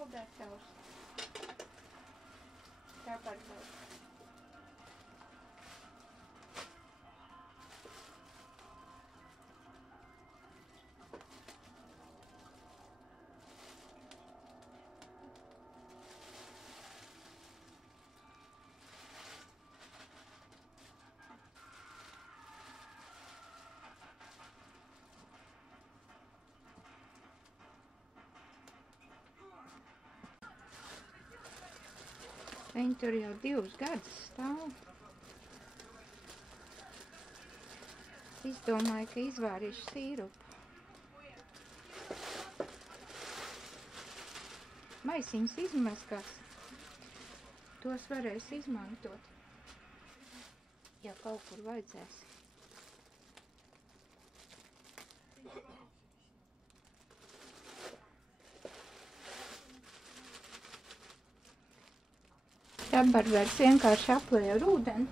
saldētājs. Tāpat vēl. Viņi tur jau 2 gadus stāv. Izdomāju, ka izvārīšu sīrupu. Maisiņus izmazgās. Tos varēs izmantot, ja kaut kur vajadzēs. Rabarvērs vienkārši aplēja ar ūdeni.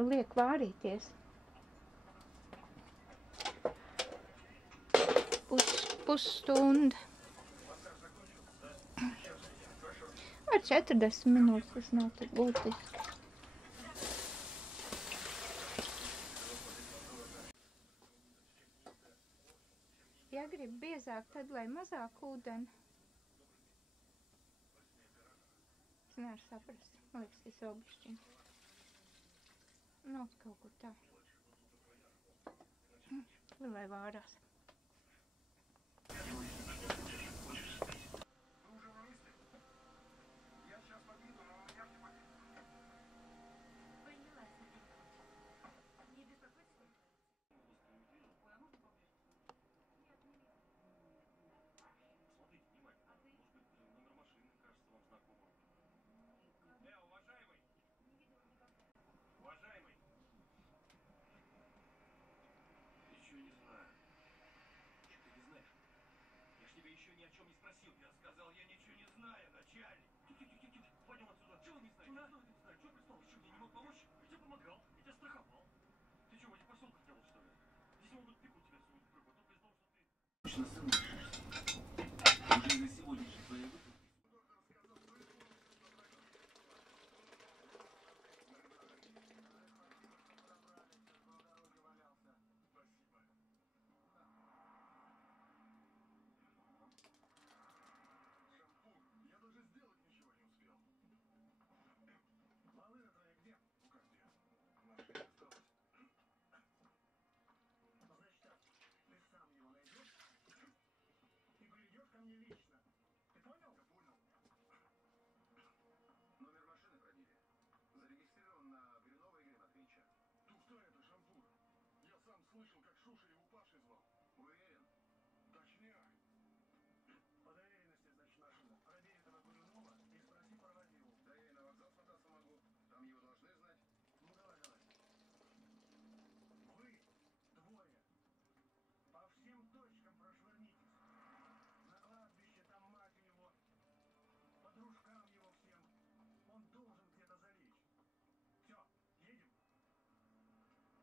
Un liek vārīties. Pusstunda. Ar 40 minūtes, tas nav tik būtiski. Ja grib biezāk, tad lai mazāk ūdeni. Es nevaru saprast. Man liekas, tas vēl bišķiņ. Nav kaut kur tā. Lai vārās. Слышал, как Шуша его Пашей звал. Уверен? Точняк. По доверенности, значит, машина. Проверь этого Бурунова и спроси про радио. Да я и на вокзал смотаться могу. Там его должны знать. Ну, давай, давай. Вы двое по всем точкам прошвырнитесь. На кладбище там мать у него, по дружкам его всем. Он должен где-то залечь. Все, едем. Багажник открывай.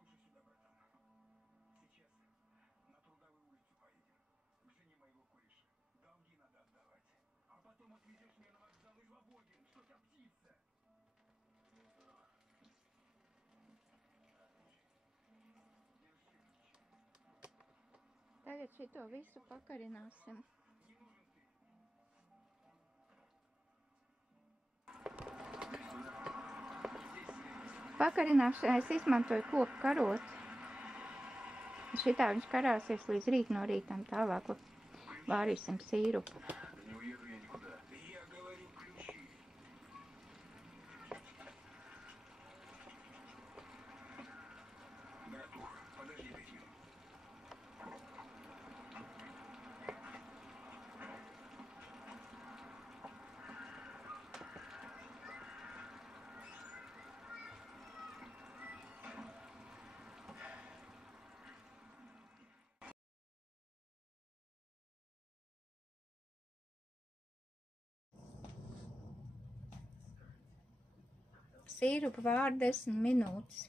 Слушай сюда, братан. Сейчас на Трудовую улицу поедем. К жене моего кореша. Долги надо отдавать. А потом отвезешь меня на вокзал и свободен. Что за птица? Tagad šito visu pakarināsim. Pakarināšanai es izmantoju koku karotes. Šitā viņš karāsies līdz rīt no rītam, tālāk vārīsim sīrupu. Не уеду я никуда. Я говорю, sīrupu vāru 10 minūtes.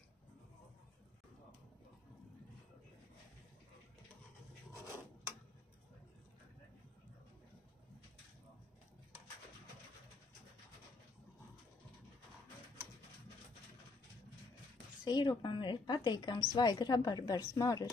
Sīrupam ir patīkams svaiga rabarbara smarža.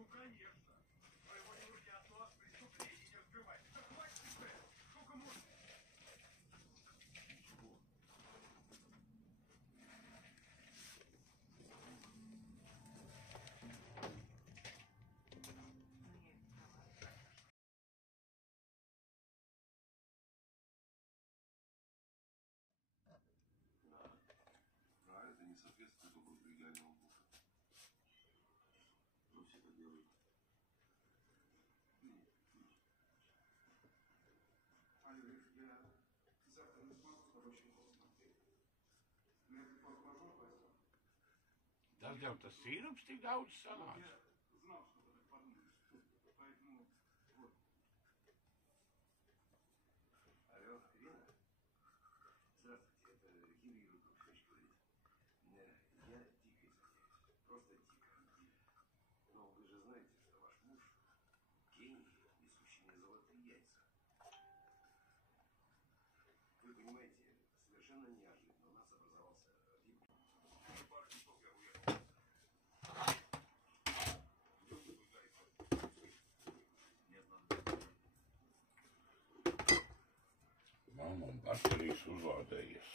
Ну, конечно. Своего неурядного преступления не скрывать. Да хватит уже! Сколько можно? Чего? А это не соответствует образу идеального мужа. Но все это делают. Алло, я завтра не смогу с тобой еще посмотреть. На этот форс-мажор возьму. Tas jau tas sīrups tik daudz sanāca. Я знал, что вы так подумаете. Поэтому вот. Алло, Ирина? Здравствуйте, это Юрий Рудкович говорит. Я дико извиняюсь. Просто дико. Но вы же знаете, что ваш муж гений, несущий мне золотые яйца. Вы понимаете, совершенно неожиданно у нас образовался гибкий. Пару часов я уехал. Нет, надо. Man baterijas uzlādējies.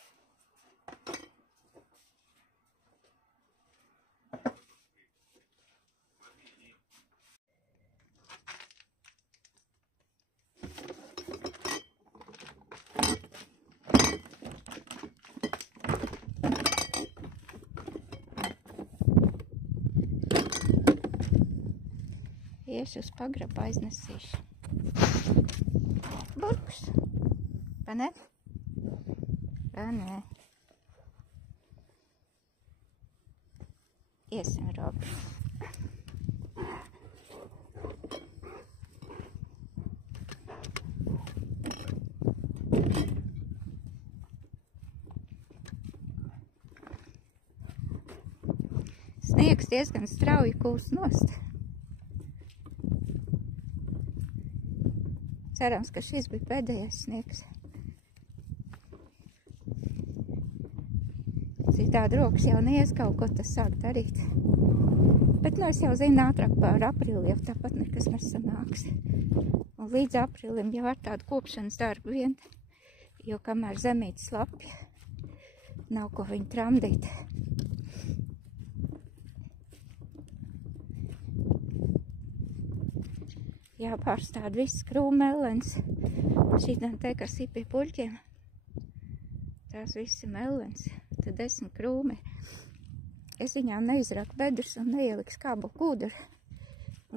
es uz pagrabu aiznesīšu. Burkus. Vai ne? Vai ne? Iesim, Robi. Sniegs diezgan strauji kūst nost. Cerams, ka šis bija pēdējais sniegs. Citādi rokas jau neies kaut ko tas sāk darīt. Bet, nu, es jau zinu, ātrāk par aprīli jau tāpat nekas nesanāks. Un līdz aprīlim jau ar tādu kopšanas darbu vien, jo kamēr zemīte slapja, nav ko viņu tramdīt. Jāpārstāda viss krūmelens. Šitām te, kas ir pie puļķiem, tās visi melens. Tad 10 krūmi. Es viņām neizraku bedrus un neieliku skābu kūduru.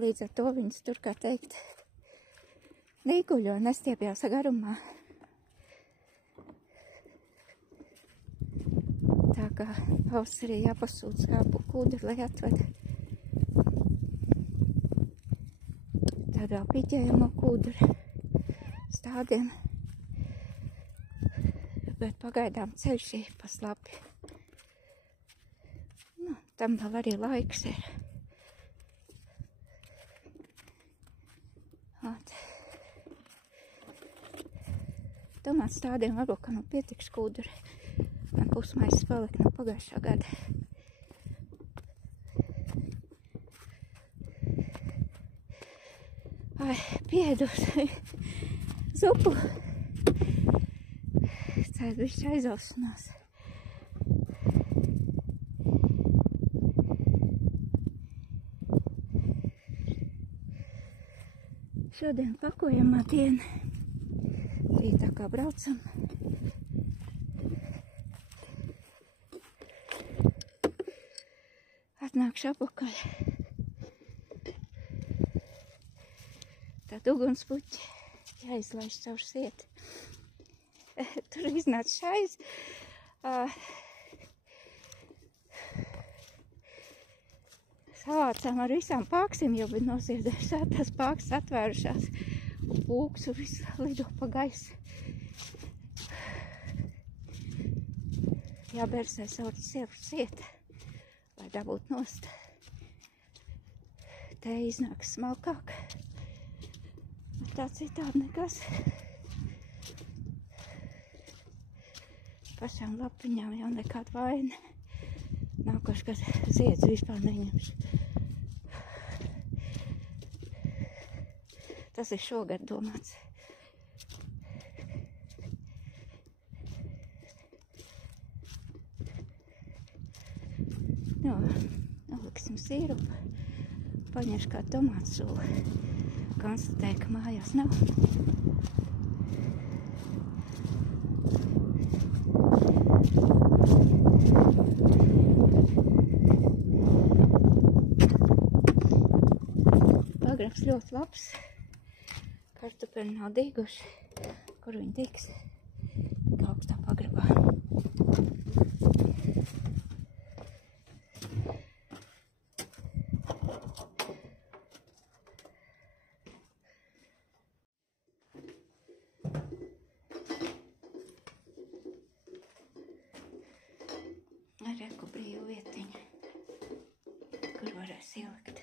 Līdz ar to viņas tur, kā teikt, nīkuļo, nestiepjās garumā. Tā kā pavasarī jāpasūta skābu kūduru, lai atved. Tad vēl piķējamo kūduru stādiem. Bet pagaidām ceļš ir pa slapi. Nu, tam vēl arī laiks ir. Tomēr stādiem varbūt, ka nu pietiks kūduri. Man pusmaisis palika no pagājušā gada. Ai, piedod. Zupu. Tā ir višķi aizaušanās. Šodien pakojamā diena. Rītā kā braucam. Atnākšu apakaļ. Tad ugunspuķi jāizlaiž caur sieti. Tur iznāca šais. Savācām ar visām pāksim, jau bija noziedējušās, tās pāks atvērušās. Un pūks un viss lido pa gaisu. Jābērsē savu sievu sieti, lai dabūtu nost. Te iznāks smalkāk. Bet tā citādi nekas. Pašām lapiņām jau nekāda vaina. Nākoši, kad ziedz vispār neņemšu. Tas ir šogad domāts. Nu, noliksim sīrupu. Paņemšu kā tomātu sulu. Konstatēju, ka mājās nav. Pagrabs ļoti labs. Kartupeļi nav dīguši. Kur viņi dīgs? Augstā pagrabā. Reku brīvu vietiņu, kur varēs ielikt.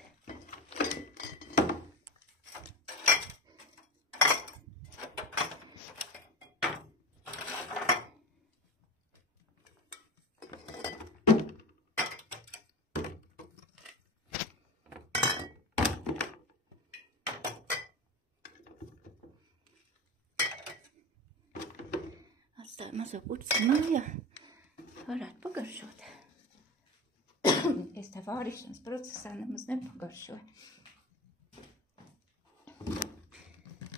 Atstāju mazo puci mājā. Varētu pagaršot. Es tā vārīšanas procesā nemaz nepagaršoju.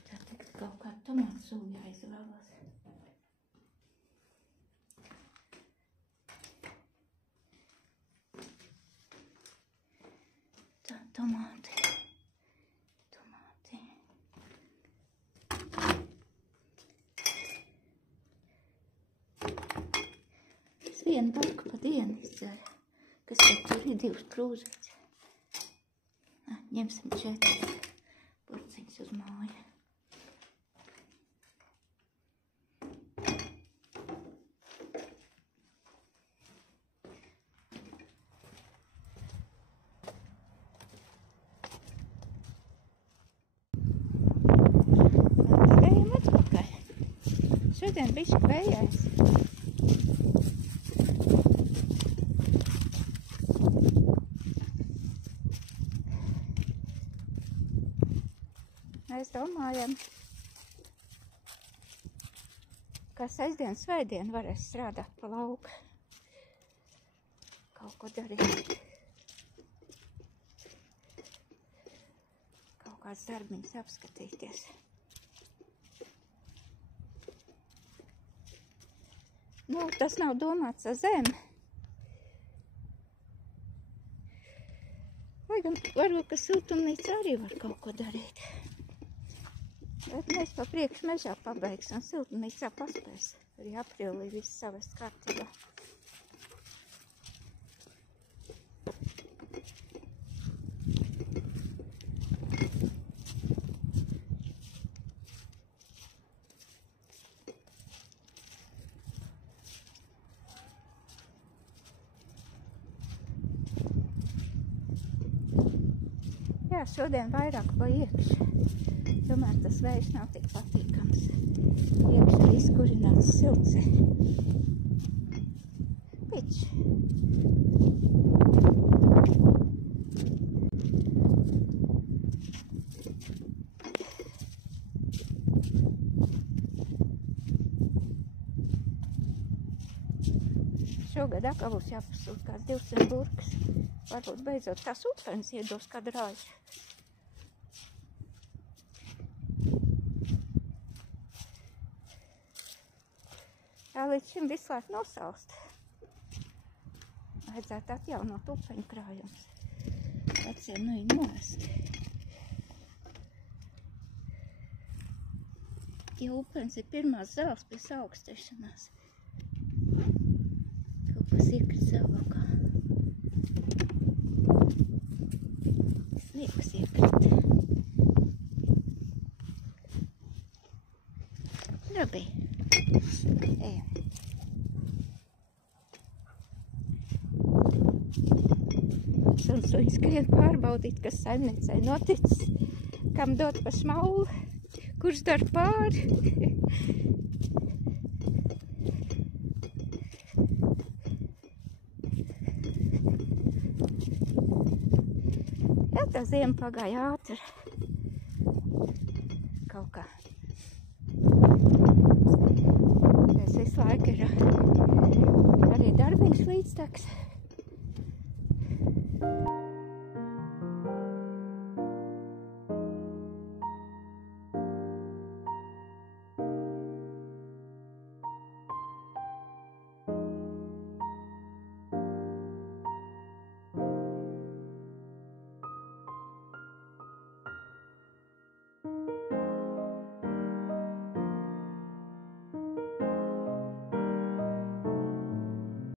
Tā tagad kaut kādu tomātu sulu jāizvēlas. Tā tomāti. vienu baku pa dienu izdzer. Kas tad tur ir 2 krūzītes? Ņemsim 4 burciņus uz māju. Tad ejam atpakaļ. Šodien bišķi vējais. Mēs domājam, ka sestdien, svētdien varēs strādāt pa lauku. Kaut ko darīt. Kaut kāds darbiņas apskatīties. Nu, tas nav domāts ar zemi. Lai gan varbūt, ka siltumnīca arī var kaut ko darīt. Bet mēs pa priekš mežā pabeigsim, siltumnīcā paspēs. Arī aprīlī viss savest kārtībā. Jā, šodien vairāk pa iekšu. Tomēr tas vējš nav tik patīkams. Iekšā izkurināts silts. Pič. Šogad atkal būs jāpasūt kāds 200 burkas. Varbūt beidzot tās upenes iedos kādu rāžu. Tā līdz šim visu laiku nosaust. Vajadzētu atjaunot upeņu krājumus. Vecie nu ir nost. Ja upenes ir pirmās zāles pēc augstešanās, kaut kas iekrīt zālokā. Sniegs iekrīt. Labi. Ejam. Sunsuņi skrien pārbaudīt, kas saimniecei noticis, kam dot pa šmaulu, kurš dar pāri. Jā, tā ziema pagāja ātri. Kaut kā. Es visu laiku ir arī darbiņš līdz taks.